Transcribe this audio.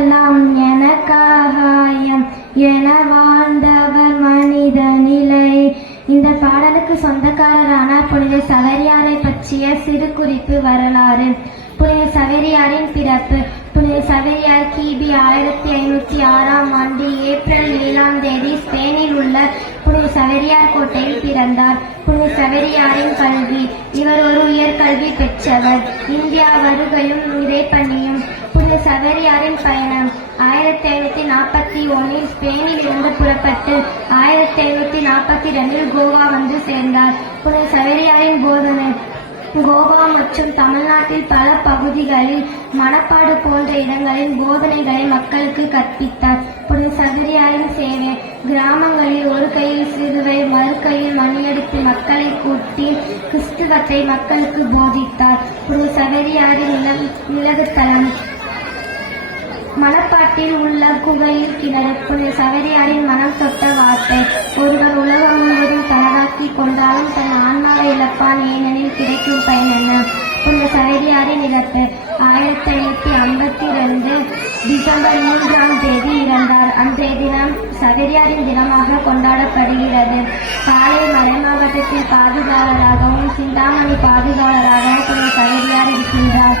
எல்லாம் எனக்காகாயம் என வாழ்ந்தவர் மனித நிலை. இந்த பாடலுக்கு சொந்தக்காரரான புனித சவேரியாரை பற்றிய சிறு குறிப்பு வரலாறு. புனித சவேரியாரின் பிறப்பு. புனித சவேரியார் கிபி ஆயிரத்தி ஐநூத்தி ஆறாம் ஆண்டு ஏப்ரல் ஏழாம் தேதி ஸ்பெயினில் உள்ள புனித சவேரியார் கோட்டையில் பிறந்தார். புனித சவேரியாரின் கல்வி. இவர் ஒரு உயர்கல்வி பெற்றவர். இந்தியா வருகையும் இறைப்பணியும் புனித பயணம். ஆயிரத்தி ஐநூத்தி நாற்பத்தி ஒன்னில் ஸ்பெயினில் இருந்து புறப்பட்டு ஆயிரத்தி ஐநூத்தி நாற்பத்தி ரெண்டில் கோவா வந்து சேர்ந்தார். புனித சவேரியாரின் போதனை. கோவா மற்றும் தமிழ்நாட்டில் பல பகுதிகளில் மணப்பாடு போன்ற இடங்களின் போதனைகளை மக்களுக்கு கற்பித்தார். புனித சவேரியாரின் சேவை. கிராமங்களில் ஒரு கையில் சிறுவை மறு கையில் மணியடித்து மக்களை கூட்டி கிறிஸ்துவத்தை மக்களுக்கு போதித்தார். புனித சவேரியாரின் நிலவு நிலவுத்தலம் மணப்பாட்டில் உள்ள குகையில் கிணறு சவரியாரின் மனம் தொட்ட வார்த்தை ஒருவர் உலகம் முழுவதும் தனதாக்கி கொண்டாலும் தன் ஆன்மாவை இழப்பான் ஏனெனில் கிடைக்கும் பயன் என்ன? புனித சவேரியாரின் இழப்பு ஆயிரத்தி ஐநூத்தி ஐம்பத்தி ரெண்டு டிசம்பர் மூன்றாம் தேதி இறந்தார். அன்றைய தினம் சகரியாரின் தினமாக கொண்டாடப்படுகிறது. காலை மறைமாவட்டத்தில் பாதுகாவலராகவும் சிந்தாமணி பாதுகாவலராகவும் புனித சவேரியார் இருக்கின்றார்.